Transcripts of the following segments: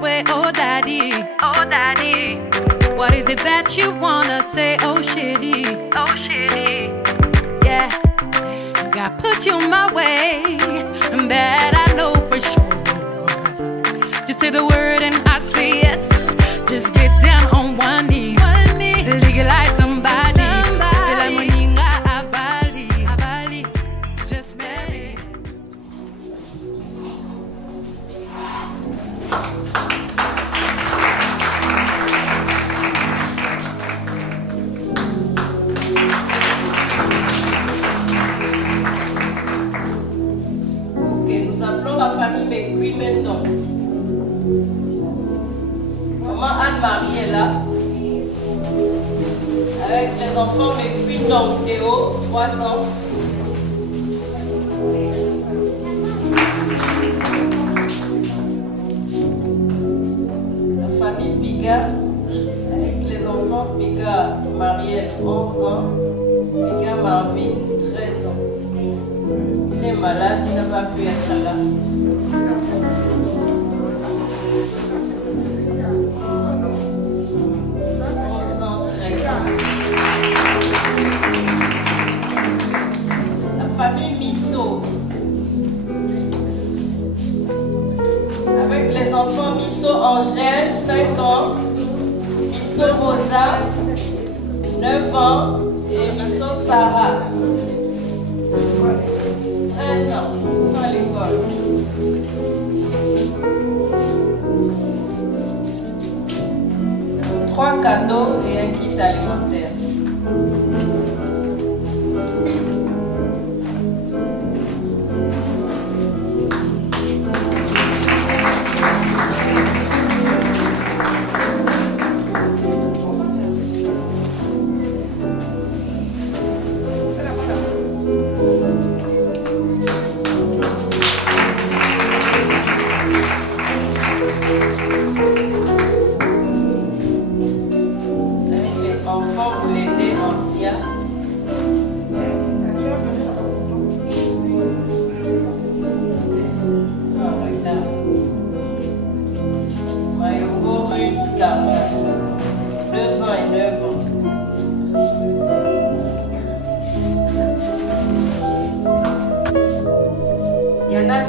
way, oh daddy, oh daddy. What is it that you wanna say, oh shitty, oh shitty? Yeah, God put you my way, and that I know for sure. Just say the word and I say yes. Just get down on one knee, legalize somebody. Just marry. Nous appelons la famille McQueen-Menton. Maman Anne-Marie est là. Avec les enfants McQueen, Théo, 3 ans. La famille Piga, avec les enfants Piga, Marielle, 11 ans. Piga Marvin, 13 ans. Il est malade, il n'a pas pu être là. La famille Misso. Avec les enfants Misso Angèle, 5 ans. Misso Rosa, 9 ans. Et Misso Sarah, 13 ans. Ils sont à l'école. Trois cadeaux et un kit alimentaire.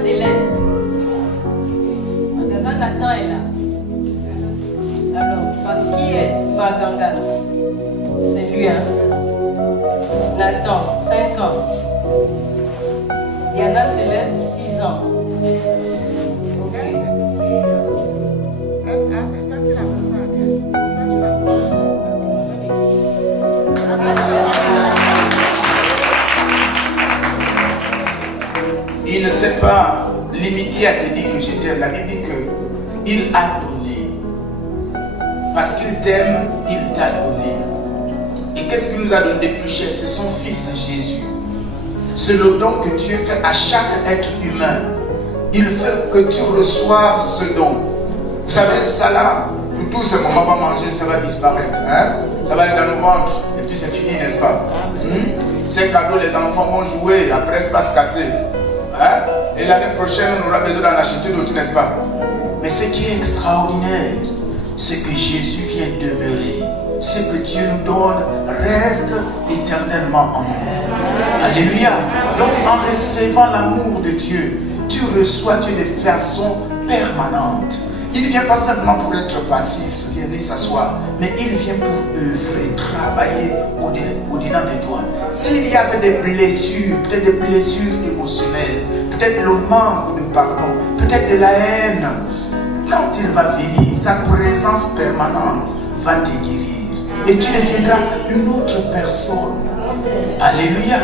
Céleste. Magaga Nathan est là. Alors, qui est Baganga? C'est lui, hein? Nathan, 5 ans. Diana Céleste, 6 ans. Ok. Il ne s'est pas limité à te dire que je t'aime. La Bible dit qu'il a donné. Parce qu'il t'aime, il t'a donné. Et qu'est-ce qu'il nous a donné de plus cher? C'est son fils Jésus. C'est le don que Dieu fait à chaque être humain. Il veut que tu reçoives ce don. Vous savez, ça là, pour tous, on ne va pas manger, ça va disparaître. Hein? Ça va aller dans le ventre. Et puis c'est fini, n'est-ce pas? Ces cadeaux, les enfants vont jouer, après ça va se casser. Hein? Et l'année prochaine, on aura besoin d'en acheter d'autres, n'est-ce pas? Mais ce qui est extraordinaire, c'est que Jésus vient demeurer. Ce que Dieu nous donne reste éternellement en nous. Alléluia. Donc en recevant l'amour de Dieu, tu reçois Dieu de façon permanente. Il ne vient pas simplement pour être passif, venir s'asseoir, mais il vient pour œuvrer, travailler au-dedans de toi. S'il y avait des blessures, peut-être des blessures émotionnelles, peut-être le manque de pardon, peut-être de la haine, quand il va venir, sa présence permanente va te guérir. Et tu deviendras une autre personne. Alléluia.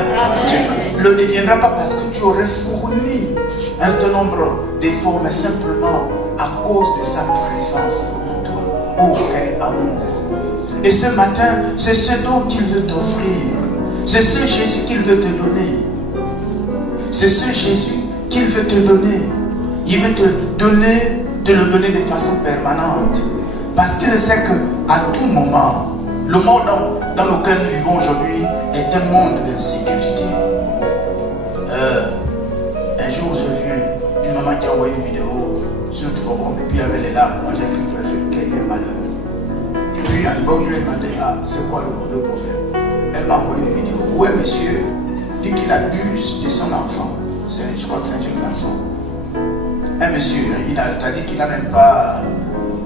Tu ne le deviendras pas parce que tu aurais fourni un certain nombre d'efforts, mais simplement à cause de sa présence en toi. Oh, quel amour! Et ce matin, c'est ce don qu'il veut t'offrir. C'est ce Jésus qu'il veut te donner. C'est ce Jésus qu'il veut te donner. Il veut te le donner de façon permanente. Parce qu'il sait qu'à tout moment, le monde dans lequel nous vivons aujourd'hui est un monde d'insécurité. Un jour, j'ai vu une maman qui a envoyé une vidéo sur notre forum, et puis avec les larmes, moi j'ai pris qu'il y ait malheur. Et puis à l'époque, je lui ai demandé, ah, c'est quoi le problème? Elle m'a envoyé une vidéo. Ouais, monsieur, dit qu'il abuse de son enfant. Je crois que c'est un jeune garçon. Un monsieur, c'est-à-dire qu'il n'a même pas.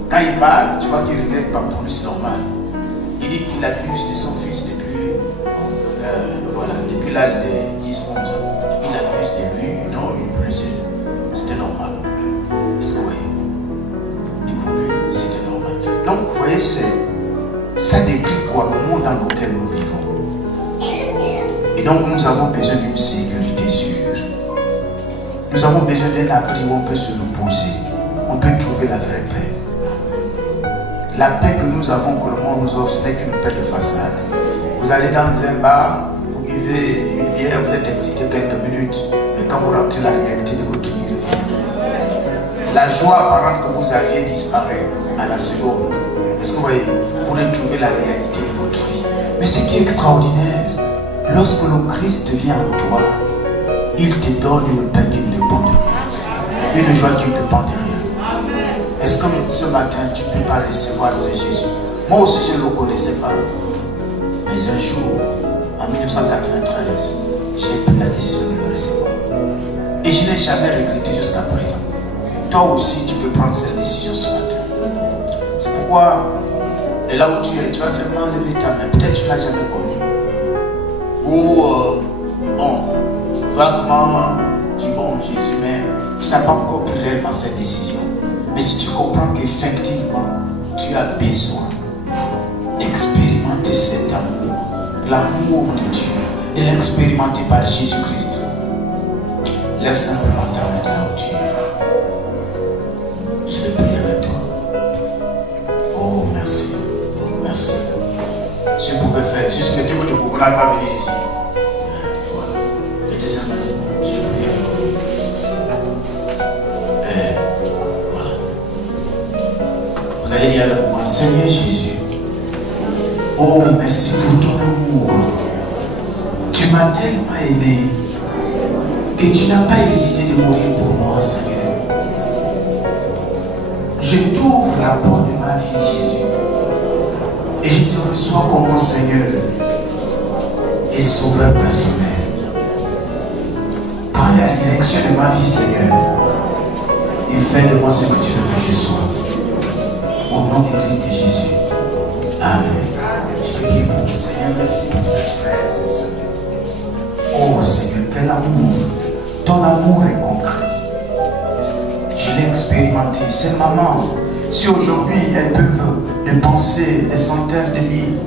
Quand il parle, tu vois qu'il ne regrette pas pour lui, c'est normal. Il dit qu'il abuse de son fils depuis l'âge de 10-11 ans. Il abuse de lui, non, il plus. C'était normal. Est-ce que vous voyez? Et pour lui, c'était normal. Donc, vous voyez, ça décrit quoi? Le monde dans lequel nous vivons. Et donc, nous avons besoin d'une sécurité sûre. Nous avons besoin d'un abri où on peut se reposer. On peut trouver la vraie paix. La paix que nous avons, que le monde nous offre, ce n'est qu'une paix de façade. Vous allez dans un bar, vous buvez une bière, vous êtes excité quelques minutes, mais quand vous rentrez, la réalité de votre vie revient. La joie apparente que vous aviez disparaît à la seconde. Est-ce que vous voyez? Vous retrouvez la réalité de votre vie. Mais ce qui est extraordinaire, lorsque le Christ vient en toi, il te donne une paix qui ne dépend de rien, une joie qui ne dépend de rien. Est-ce que ce matin, tu ne peux pas recevoir ce Jésus? Moi aussi, je ne le connaissais pas. Mais un jour, en 1993, j'ai pris la décision de le recevoir. Et je ne l'ai jamais regretté jusqu'à présent. Toi aussi, tu peux prendre cette décision ce matin. C'est pourquoi, et là où tu es, tu vas seulement lever ta main. Peut-être que tu ne l'as jamais connu. Ou, vaguement, tu dis, bon, Jésus, mais tu n'as pas encore pris réellement cette décision. Mais si tu comprends qu'effectivement, tu as besoin d'expérimenter cet amour, l'amour de Dieu, de l'expérimenter par Jésus-Christ, lève simplement ta main de là où tu es. Je vais prier avec toi. Oh, merci. Merci. Si vous pouvez faire, juste mettez-vous debout, vous n'allez pas venir ici. Voilà. Mettez ça maintenant. Je vais prier avec vous. Voilà. Vous allez dire avec moi, Seigneur Jésus, oh, merci pour ton amour. Tu m'as tellement aimé que tu n'as pas hésité de mourir pour moi, Seigneur. Je t'ouvre la porte de ma vie, Jésus. Et je te reçois comme mon Seigneur et Sauveur personnel. Prends la direction de ma vie, Seigneur. Et fais de moi ce que tu veux que je sois. Au nom de Christ Jésus. Amen. Je te prie pour vous, Seigneur. Merci pour ces frères et sœurs. Oh Seigneur, quel amour. Ton amour est concret. Je l'ai expérimenté. Ces mamans, si aujourd'hui elles peuvent dépenser des centaines de milliers,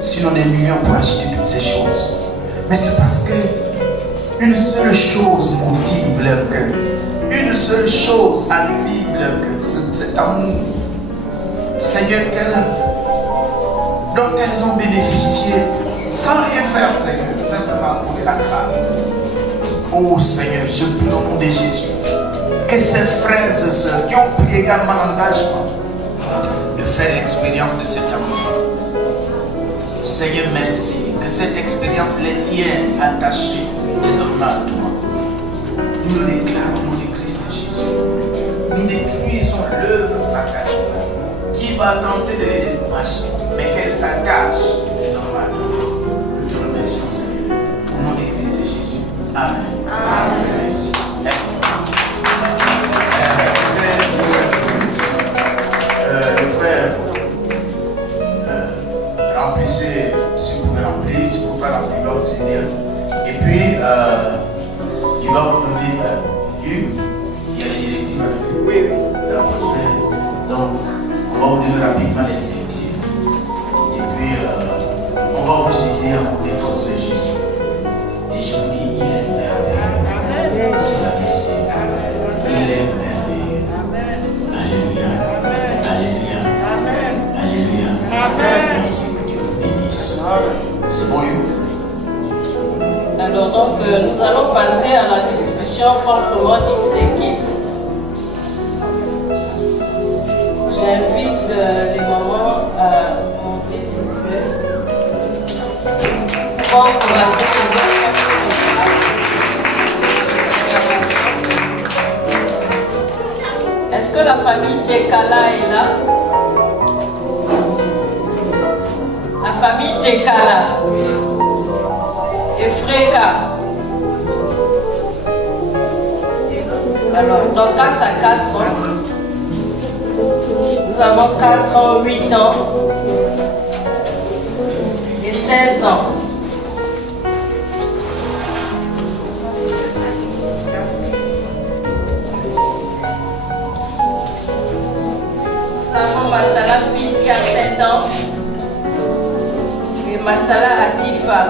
sinon des millions pour acheter toutes ces choses, mais c'est parce que une seule chose motive leur cœur. Une seule chose anime leur cœur. C'est cet amour, Seigneur, dont elles ont bénéficié sans rien faire, Seigneur, simplement pour la grâce. Oh Seigneur, je prie au nom de Jésus que ces frères et sœurs qui ont pris également l'engagement de faire l'expérience de cet amour, Seigneur, merci que cette expérience les tienne attachés désormais à toi. Nous le déclarons au nom de Christ Jésus. Nous détruisons l'œuvre satanique qui va tenter de les décourager, mais qu'elle s'attache désormais à toi. Nous te remercions, Seigneur, au nom de Christ Jésus. Amen. Amen. Merci. Le frère, remplissez, si vous pouvez remplir, si vous ne pouvez pas remplir, il va vous aider. Et puis, il va vous donner il y a des directives à donner. Oui. Donc, on va vous donner rapidement les directives. Et puis, on va vous aider à connaître ce Jésus. Et je vous dis, il est merveilleux. C'est la vérité. Il est merveilleux. Alléluia. Alléluia. Alléluia. Merci, que Dieu vous bénisse. C'est bon, Alors donc, nous allons passer à la distribution proprement dite des kits. J'invite les mamans à monter, s'il vous plaît, pour encourager les enfants. Est-ce Est-ce que la famille Djekala est là? La famille Djekala. Et Freka. Alors, dans cas à 4 ans, nous avons 4 ans, 8 ans et 16 ans. Nous avons Masala fils qui a 7 ans et Masala Atifa.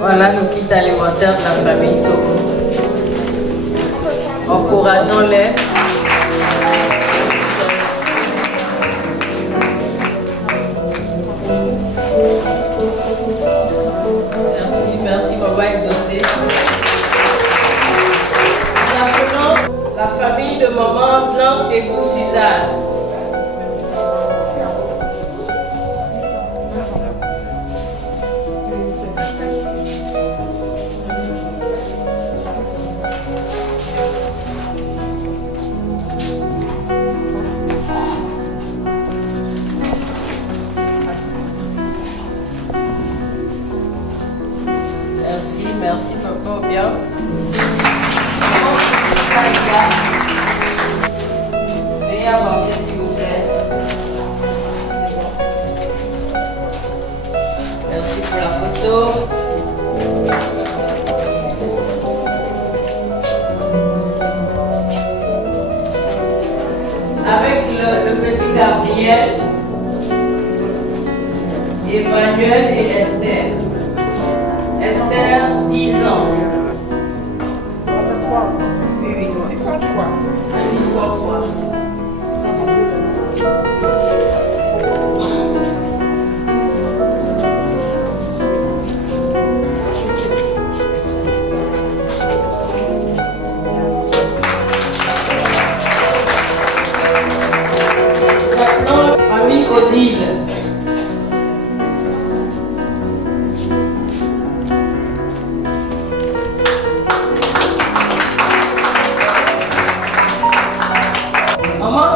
Voilà le kit alimentaire de la famille Tsoko. Encourageons-les. Merci, Maman Exaucé. Nous appelons la famille de Maman Blanc et vous Suzanne. Merci, papa, bien. Veuillez avancer, s'il vous plaît. C'est bon. Merci pour la photo. Avec le petit Gabriel, Emmanuel et Esther. Esther, 10 ans. Oui, oui. Ils sont 3. Ils sont 3. Maintenant, famille Odile.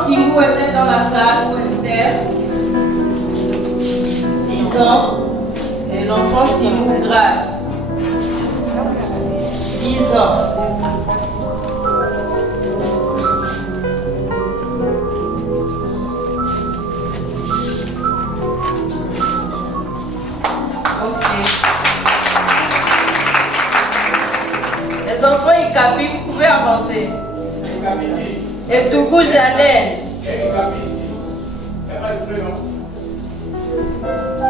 Simou était dans la salle pour Esther, 6 ans, et l'enfant Simou Grâce, 10 ans. Ok. Les enfants Ikapi, vous pouvez avancer. Et Tougou Janelle.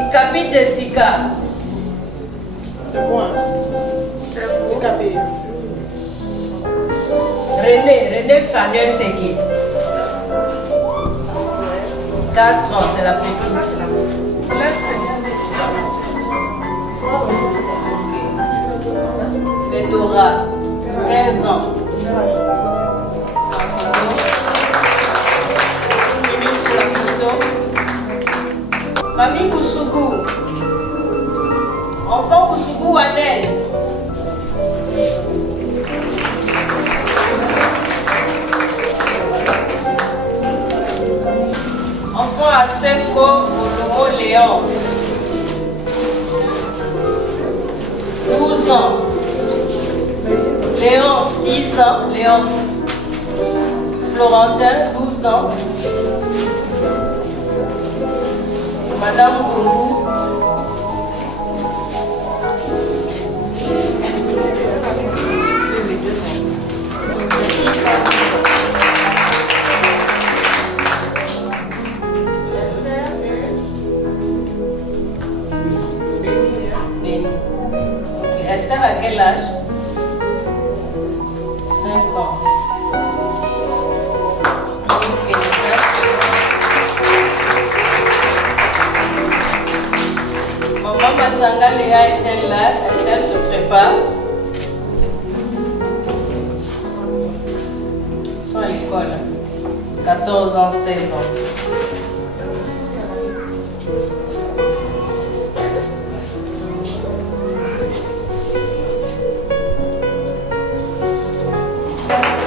Ikapi Jessica. C'est bon. Ikapi. René Faniel Seki. 4 ans, c'est la petite. Fedora, 15 ans. Famille Koussougou. Enfant Koussougou Wanel. Enfant Asenko Olomo Léonce. 12 ans. Léonce, 10 ans. Léonce. Florentin, 12 ans. Madame Koulou. Esther à quel âge? 5 ans. Maman Matsanga Léa est-elle là? Elle se prépare. 14 ans, 16 ans.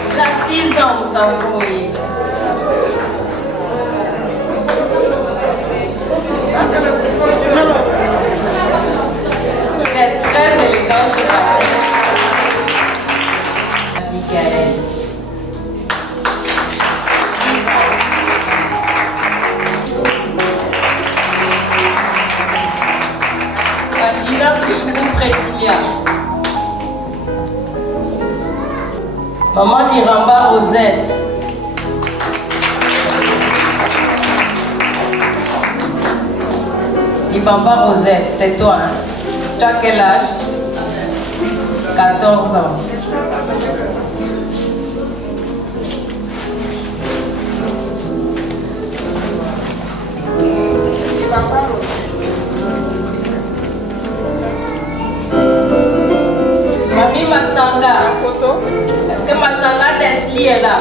Il a 6 ans, Moussa Moïse. Il est très élégant ce matin. Michael. Adina Koussoubou Priscilla. Maman Diramba Rosette. Ibamba Rosette, c'est toi, hein? Tu as quel âge? 14 ans. Mamie Matsanga. Est-ce que Matsanga Desli est là?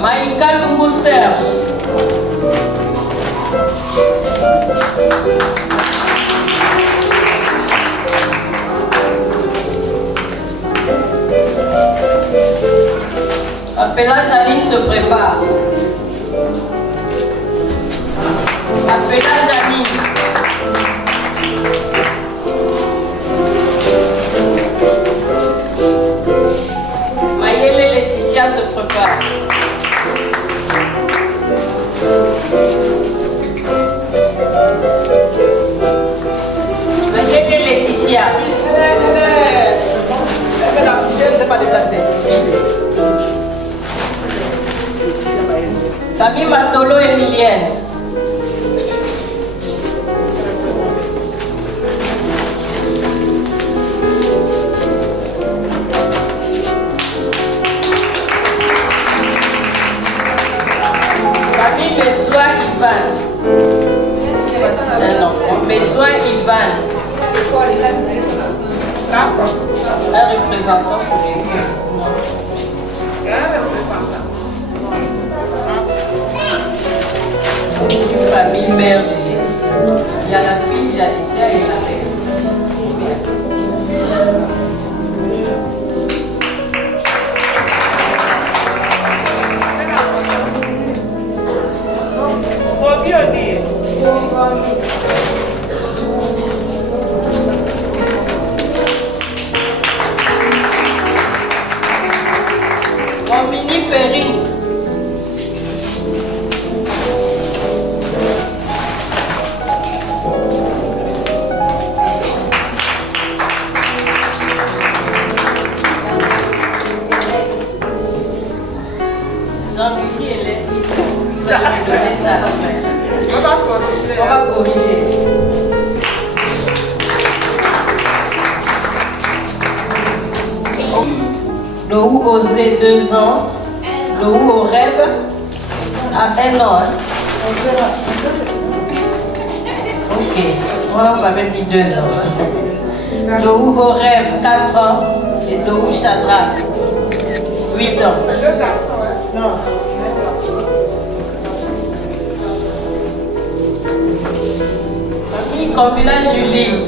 Maïka Lungu Serge. Appela Janine se prépare. Appela Janine. Mayele Laetitia se prépare. Mayele Laetitia. Elle a bougé, elle ne s'est pas déplacée. Famille Matolo Emilienne. Famille Betsoa Ivan. C'est un enfant. Betsoa Ivan. Un représentant pour les une famille mère de Jadissia. Il y a la fille Jadissia et la mère. Romini Perrine. Jean-Luc et les vous allez me donner ça. On va corriger. Lohou Osé 2 ans. Lohou au rêve à 1 an. Ok, moi on m'avait dit 2 ans. Lohou au rêve 4 ans. Et Lohou Shadrach 8 ans. Non. Famille Combina Julie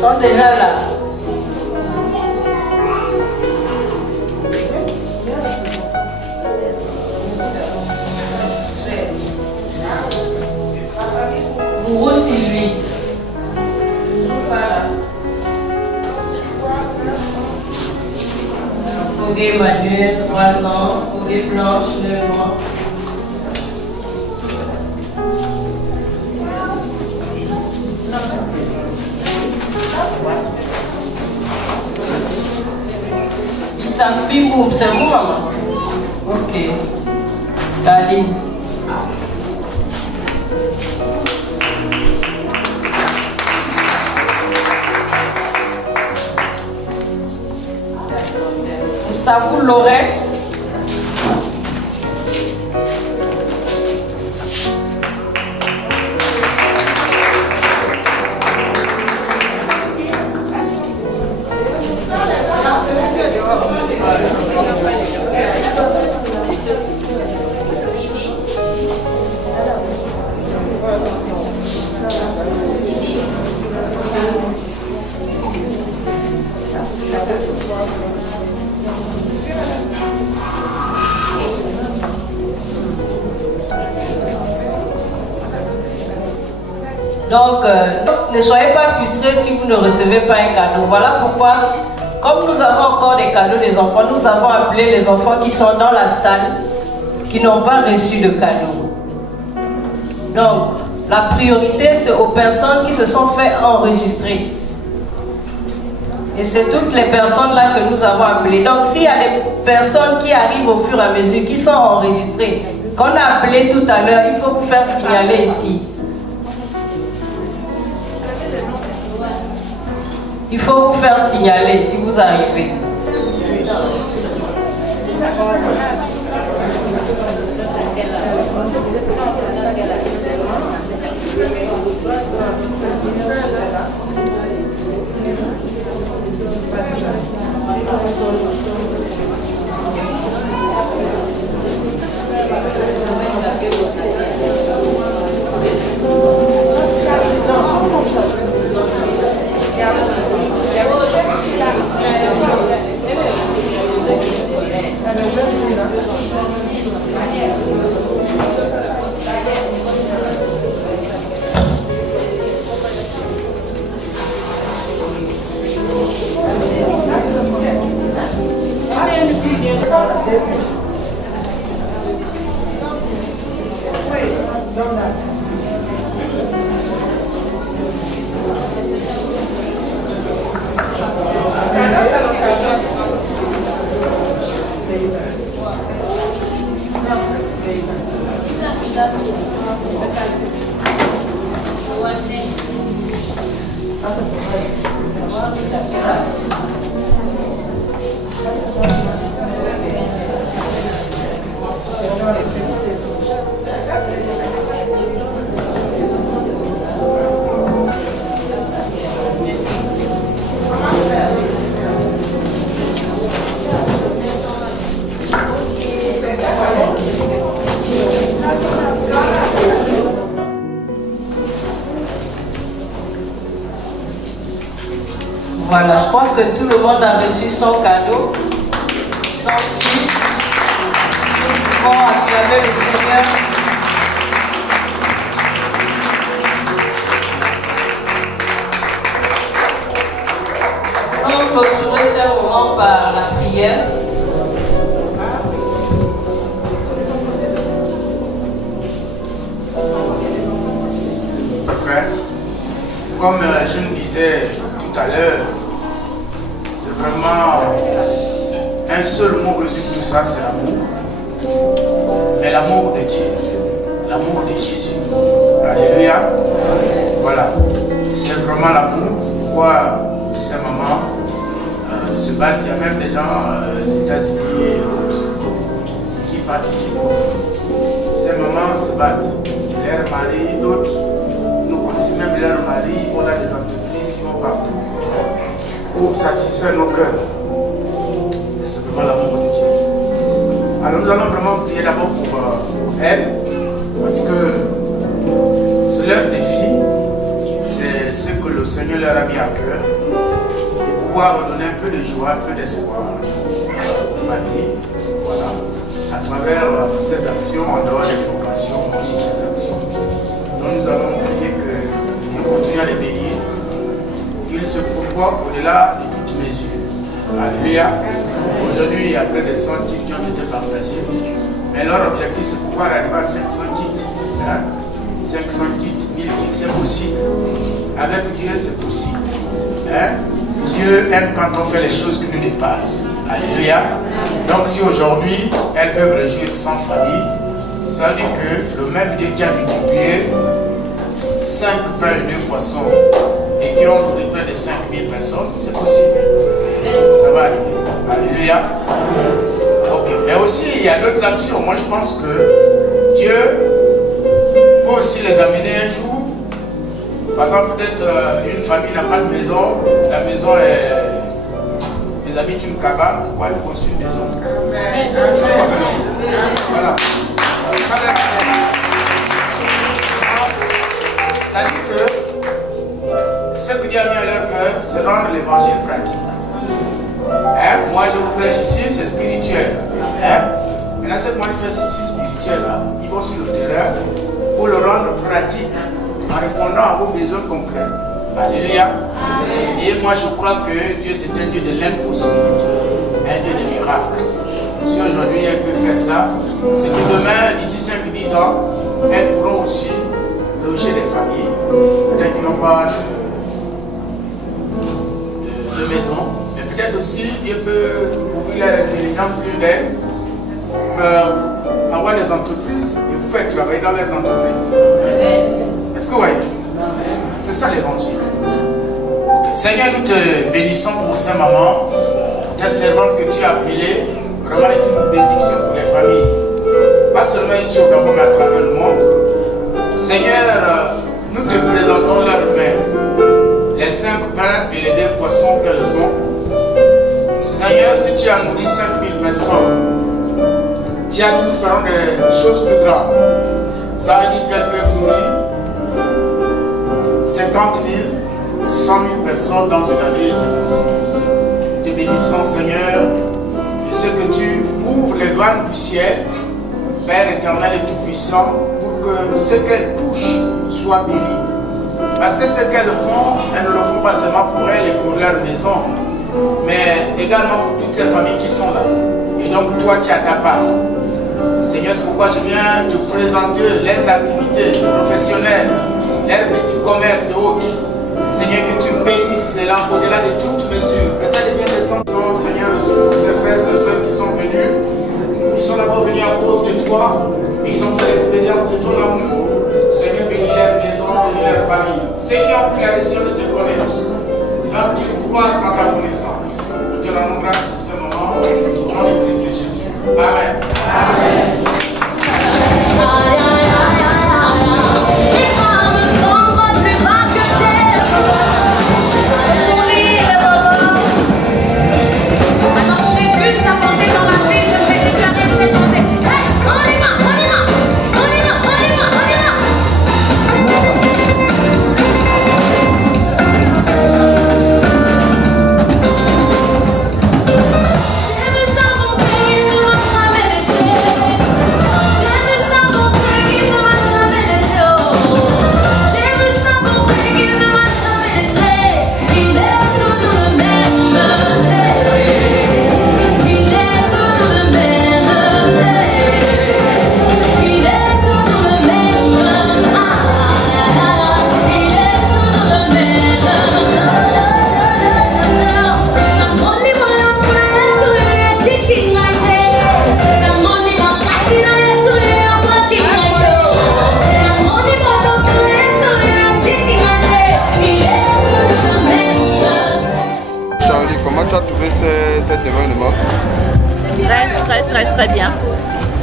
sont déjà là. Bourreau Sylvie. Toujours pas là. Foguet Emmanuel, 3 ans. Foguet Blanche, 9 ans. Isaac Pimboum, c'est vous, maman? Ok. Kaline. Savou Laurette. Donc, ne soyez pas frustrés si vous ne recevez pas un cadeau. Voilà pourquoi, comme nous avons encore des cadeaux des enfants, nous avons appelé les enfants qui sont dans la salle, qui n'ont pas reçu de cadeau. Donc, la priorité, c'est aux personnes qui se sont fait enregistrer. Et c'est toutes les personnes-là que nous avons appelées. Donc, s'il y a des personnes qui arrivent au fur et à mesure, qui sont enregistrées, qu'on a appelées tout à l'heure, il faut vous faire signaler ici. Il faut vous faire signaler si vous arrivez. Voilà, je crois que tout le monde a reçu son cadeau, son kit. Nous pouvons acclamer le Seigneur. Nous allons clôturer ce moment par la prière. Frère, comme je me disais tout à l'heure, c'est vraiment un seul mot résume tout ça, c'est l'amour. Mais l'amour de Dieu, l'amour de Jésus. Alléluia. Voilà, c'est vraiment l'amour. C'est pourquoi ces mamans se battent. Il y a même des gens aux États-Unis et autres qui participent. Ces mamans se battent. Leurs maris, d'autres, nous connaissons même leurs maris, on a des entreprises, ils vont partout pour satisfaire nos cœurs. Et c'est vraiment l'amour de Dieu. Alors nous allons vraiment prier d'abord pour elles, parce que c'est leur défi, c'est ce que le Seigneur leur a mis à cœur, de pouvoir donner un peu de joie, un peu d'espoir aux familles, voilà, à travers ces actions, en dehors des formations, aussi ces actions. Donc nous allons prier que nous continuons à les bénir, qu'ils se pourvoient au-delà de toutes mesures. Alléluia. Aujourd'hui, il y a près de 100 kits qui ont été partagés. Mais leur objectif, c'est pouvoir arriver à 500 kits. Hein? 500 kits, 1000 kits, c'est possible. Avec Dieu, c'est possible. Hein? Dieu aime quand on fait les choses qui nous dépassent. Alléluia. Donc si aujourd'hui, elles peuvent réjouir 100 familles, ça veut dire que le même Dieu qui a multiplié 5 pains et 2 poissons et qui ont nourri près de 5000 personnes, c'est possible. Ça va arriver. Alléluia. Ok. Mais aussi, il y a d'autres actions. Moi, je pense que Dieu peut aussi les amener un jour. Par exemple, peut-être une famille n'a pas de maison. La maison est... Ils habitent une cabane. Pourquoi ils construisent une maison? C'est quoi maintenant? Voilà. C'est ça la c'est-à-dire que ce que Dieu a mis à leur cœur, c'est rendre l'évangile pratique. Hein? Moi je vous prêche ici, c'est spirituel. Hein? Maintenant, cette manifestation spirituelle là, ils vont sur le terrain pour le rendre pratique. en répondant à vos besoins concrets. Alléluia. Et moi je crois que Dieu c'est un Dieu de l'impossibilité, un Dieu de miracles. Si aujourd'hui elle peut faire ça, c'est que demain, d'ici 5-10 ans, elle pourra aussi loger des familles. Peut-être qu'ils n'ont pas de maison, mais peut-être aussi Dieu peut ouvrir l'intelligence l'une avoir des entreprises et vous faire travailler dans les entreprises. Est-ce que vous voyez? C'est ça l'évangile. Okay. Seigneur, nous te bénissons pour ces mamans, tes servantes que tu as appelées. Vraiment, est une bénédiction pour les familles. Pas seulement ici au Gabon, mais à travers le monde. Seigneur, nous te présentons leurs mains, les 5 pains et les 2 poissons qu'elles ont. Seigneur, si tu as nourri 5000 personnes, tu as dit nous ferons des choses plus grandes. Ça veut dire qu'elles peuvent nourrir 50 000, 100 000 personnes dans une année, c'est possible. Nous te bénissons, Seigneur, de ce que tu ouvres les vannes du ciel, Père éternel et tout-puissant, pour que ce qu'elles touchent soit béni. Parce que ce qu'elles font, elles ne le font pas seulement pour elles et pour leur maison, mais également pour toutes ces familles qui sont là. Et donc toi, tu as ta part. Seigneur, c'est pourquoi je viens te présenter les activités professionnelles, leurs petits commerces et autres. Seigneur, que tu bénisses cela au-delà de toute mesure. Que ça devienne des enfants, Seigneur, aussi pour ces frères et sœurs qui sont venus. Ils sont d'abord venus à cause de toi. Et ils ont fait l'expérience de ton amour. Seigneur, bénis leur maison, bénis leur famille. Ceux qui ont pris la décision de te connaître, leur qu'ils croissent dans ta connaissance. Nous te rendons grâce pour ce moment. Au nom de Christ Jésus. Amen. Amen. Cet événement? Très bien.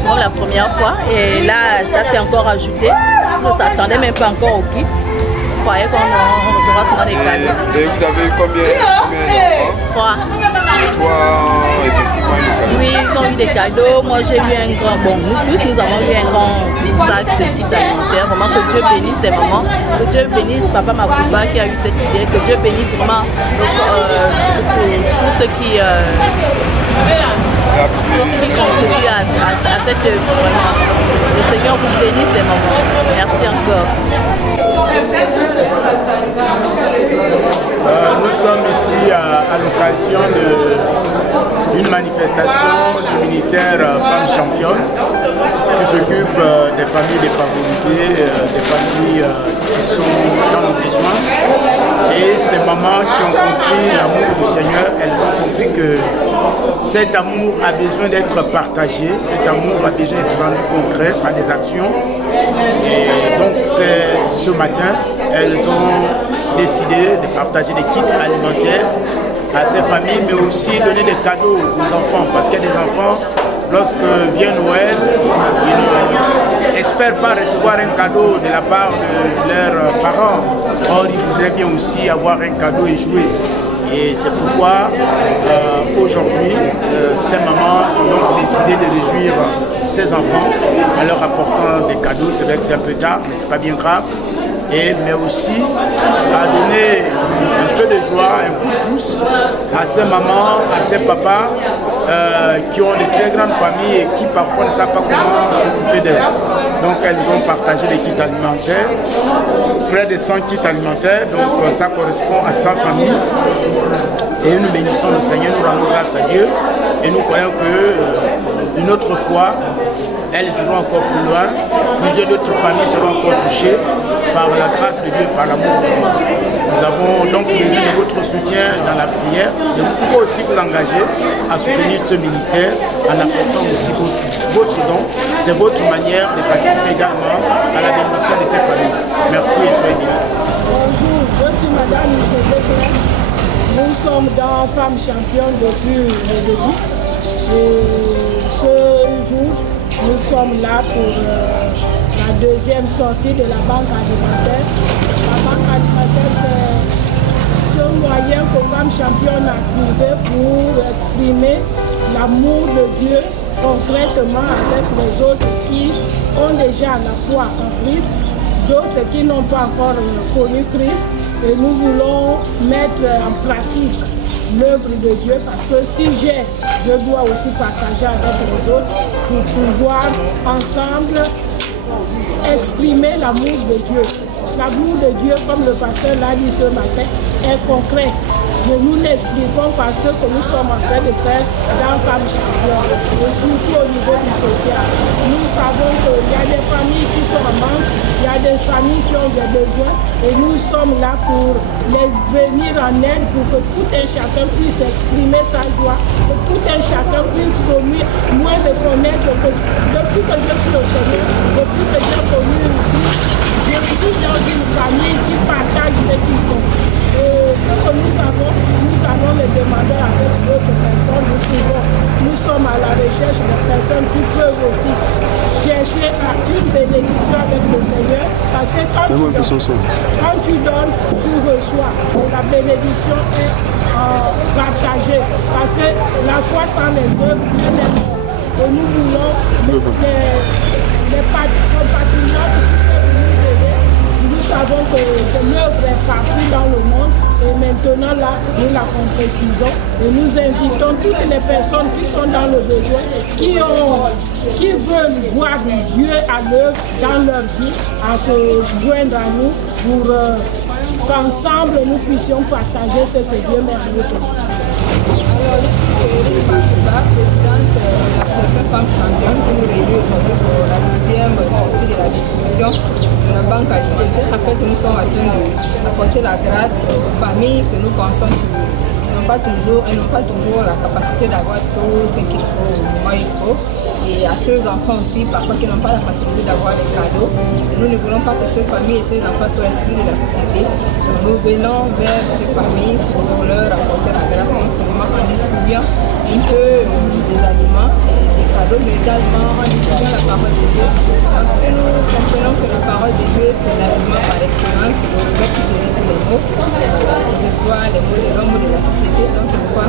Pour la première fois. Et là, ça s'est encore ajouté. On ne s'attendait même pas encore au kit. On croyait qu'on recevra souvent des cadeaux. Et vous avez eu combien d'enfants? 3. Effectivement, eu des cadeaux. Oui, ils ont eu des cadeaux. Moi, j'ai eu un grand... Bon, nous tous, nous avons eu un grand sac de kits alimentaires. Vraiment, que Dieu bénisse des mamans. Que Dieu bénisse Papa Makuba qui a eu cette idée. Que Dieu bénisse vraiment tous ceux qui... Pour ceux qui contribuent à cette œuvre, vraiment. Le Seigneur vous bénisse les mamans. Merci encore. Nous sommes ici à l'occasion d'une manifestation du ministère Femmes Championnes qui s'occupe des familles défavorisées, des familles qui sont dans le besoin. Et ces mamans qui ont compris l'amour du Seigneur, elles ont compris que cet amour a besoin d'être partagé, cet amour a besoin d'être rendu concret par des actions. Et donc ce matin, elles ont décidé de partager des kits alimentaires à ces familles, mais aussi donner des cadeaux aux enfants, parce qu'il y a des enfants, lorsque vient Noël, ils n'espèrent pas recevoir un cadeau de la part de leurs parents. Or, ils voudraient bien aussi avoir un cadeau et jouer. Et c'est pourquoi aujourd'hui, ces mamans ont donc décidé de réjouir ces enfants en leur apportant des cadeaux. C'est vrai que c'est un peu tard, mais ce n'est pas bien grave. Mais aussi à donner un peu de joie, un coup de pouce tous à ces mamans, à ces papas qui ont de très grandes familles et qui parfois ne savent pas comment s'occuper d'elles. Donc elles ont partagé les kits alimentaires, près de 100 kits alimentaires, donc ça correspond à 100 familles. Et nous bénissons le Seigneur, nous rendons grâce à Dieu et nous croyons que une autre fois, elles iront encore plus loin, plusieurs autres familles seront encore touchées par la grâce de Dieu, par l'amour de Dieu. Nous avons donc besoin de votre soutien dans la prière, et vous pouvez aussi vous engager à soutenir ce ministère en apportant aussi votre don. C'est votre manière de participer également à la bénédiction de ces familles. Merci et soyez bénis. Bonjour, je suis Madame Isabelle. Nous sommes dans Femmes Championnes depuis le début. Et ce jour, nous sommes là pour la deuxième sortie de la banque alimentaire. La banque alimentaire, c'est ce moyen que Femmes Championnes a trouvé pour exprimer l'amour de Dieu concrètement avec les autres qui ont déjà la foi en Christ, d'autres qui n'ont pas encore connu Christ. Et nous voulons mettre en pratique l'œuvre de Dieu parce que si je dois aussi partager avec les autres pour pouvoir ensemble exprimer l'amour de Dieu. L'amour de Dieu, comme le pasteur l'a dit ce matin, est concret. Mais nous l'expliquons par ce que nous sommes en train de faire dans Femmes Championnes et surtout au niveau du social. Nous savons qu'il y a des familles qui sont en manque, il y a des familles qui ont des besoins et nous sommes là pour les venir en aide pour que tout un chacun puisse exprimer sa joie, que tout un chacun puisse moins de connaître que depuis que je suis au Seigneur, depuis que j'ai connu Christ, je suis dans une famille qui partage ce qu'ils ont. Et ce que nous allons les demander avec d'autres personnes, nous sommes à la recherche de personnes qui peuvent aussi chercher à une bénédiction avec le Seigneur. Parce que quand tu donnes, tu reçois. Et la bénédiction est partagée. Parce que la foi sans les œuvres, elle est morte. Et nous voulons les compatriotes nous aider. Nous savons que l'œuvre est partout dans le monde et maintenant là, nous la concrétisons et nous invitons toutes les personnes qui sont dans le besoin, qui veulent voir Dieu à l'œuvre dans leur vie, à se joindre à nous pour qu'ensemble nous puissions partager ce que Dieu met à notre disposition. Alors, je suis présidente de l'association Femmes Championnes qui nous réunit aujourd'hui pour la deuxième sortie de la distribution de la banque alimentaire. En fait, nous sommes en train d'apporter la grâce aux familles que nous pensons qu'elles n'ont pas toujours la capacité d'avoir tout ce qu'il faut au moment où il faut. Et à ces enfants aussi, parfois qui n'ont pas la facilité d'avoir des cadeaux. Et nous ne voulons pas que ces familles et ces enfants soient exclus de la société. Donc nous venons vers ces familles pour leur apporter la grâce, non seulement en distribuant un peu des aliments et des cadeaux, mais également en distribuant la parole de Dieu. Parce que nous comprenons que la parole de Dieu, c'est l'aliment par excellence, c'est le remède qui guérit tous les maux, que ce soit les maux de l'homme ou de la société. Donc c'est pourquoi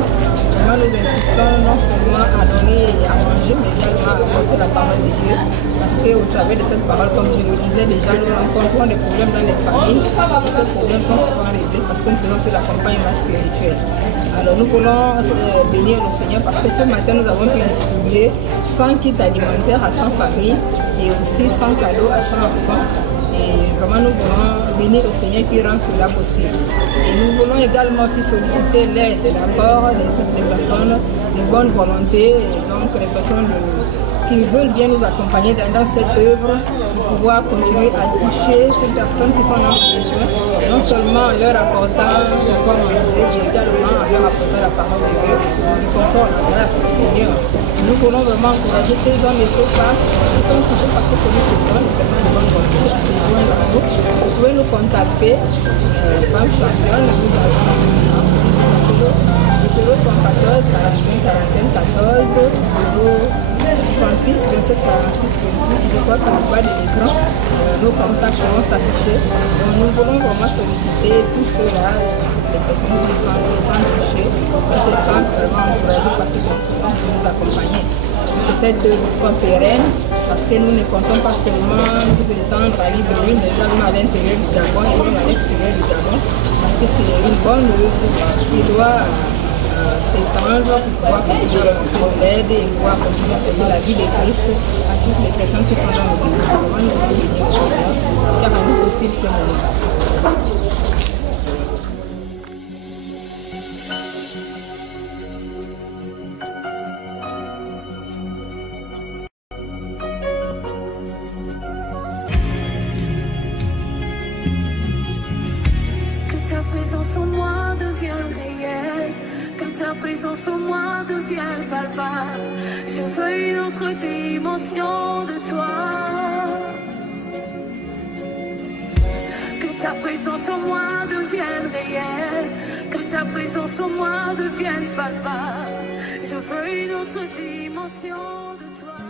vraiment nous insistons non seulement à donner et à manger, mais également à apporter la parole de Dieu. Parce qu'au travers de cette parole, comme je le disais déjà, nous rencontrons des problèmes dans les familles et ces problèmes sont souvent réglés parce que nous faisons aussi l'accompagnement spirituel. Alors nous voulons bénir le Seigneur parce que ce matin nous avons pu distribuer 100 kits alimentaires à 100 familles et aussi 100 cadeaux à 100 enfants. Et vraiment nous voulons bénir le Seigneur qui rend cela possible. Et nous voulons également aussi solliciter l'aide et l'apport de toutes les personnes de bonne volonté, et donc les personnes qui veulent bien nous accompagner dans cette œuvre pour pouvoir continuer à toucher ces personnes qui sont dans le besoin, non seulement en leur apportant de quoi manger, mais également en leur apportant la parole de Dieu, le confort, la grâce du Seigneur. Nous voulons vraiment encourager ces hommes et ces femmes qui sont touchés par ce que nous faisons, les personnes de bonne volonté, à se joindre à nous. Vous pouvez nous contacter, Femmes Championnes, nous avons 074 41 41 14 66 27 46 28. Je crois que le bas de l'écran, nos contacts vont s'afficher. Donc nous voulons vraiment solliciter tous ceux-là, les personnes qui se sentent touchées, qui se sentent vraiment encouragées par ces consultants pour nous accompagner. Que cette œuvre soit pérenne, parce que nous ne comptons pas seulement nous étendre à Libreville, mais également à l'intérieur du Gabon et même à l'extérieur du Gabon. Parce que que c'est une bonne œuvre qui doit s'étendre pour pouvoir continuer à apporter de l'aide et pouvoir continuer à apporter la vie de Christ à toutes les personnes qui sont dans le besoin. Vraiment, nous allons bénir le Seigneur, car à nous possible ce moment. Présence en moi devient palpable. Je veux une autre dimension de toi. Que ta présence en moi devienne réelle. Que ta présence en moi devienne palpable. Je veux une autre dimension de toi.